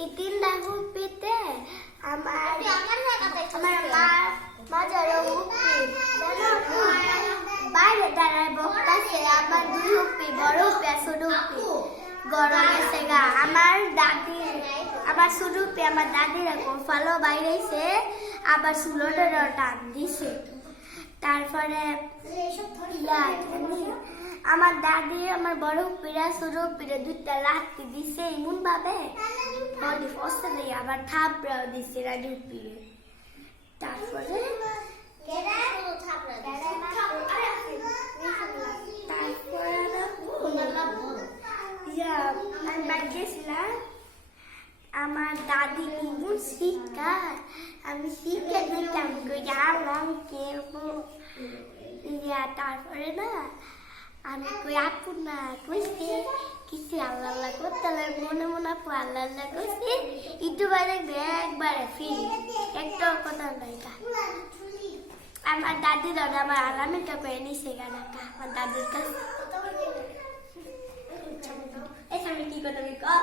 এই তিনটা হুপিতে আমার আমার মা মা যারা বাইরে দাঁড়ায় বকতাছে আমার দুই হুপি বড় হুপি আর ছোট হুপি গরম এসে গা। আমার দাদি আমার ছোট হুপি আমার দাদিরা ফালো বাইরেছে আবার সুলোটারও টান দিছে। তারপরে আমার দাদি আমার বড় হুপিরা ছোট হুপিরা দুইটা লাঠি দিছে এমন ভাবে দিয়ে আবার থাপড়াও দিছে রাডি হুপিরে তারপরে গেছিলাম। আমার দাদি শিক্ষা? আমি শিখে দিতাম গেলাম কেবো ইয়া তারপরে না, আমি কই আপু না, কইছি, কিছু আল্লাহ আল্লাহ করতে মনে মনে আপু আল্লাহ আল্লাহ কইছি, একটু বাইরে একবারে ফিরি একটা কথা নাই আমার দাদি দাদা আমার আলামিনটা করে নিছে গানাটা, আমার দাদির কাছে। এই সামনে কি কথা কর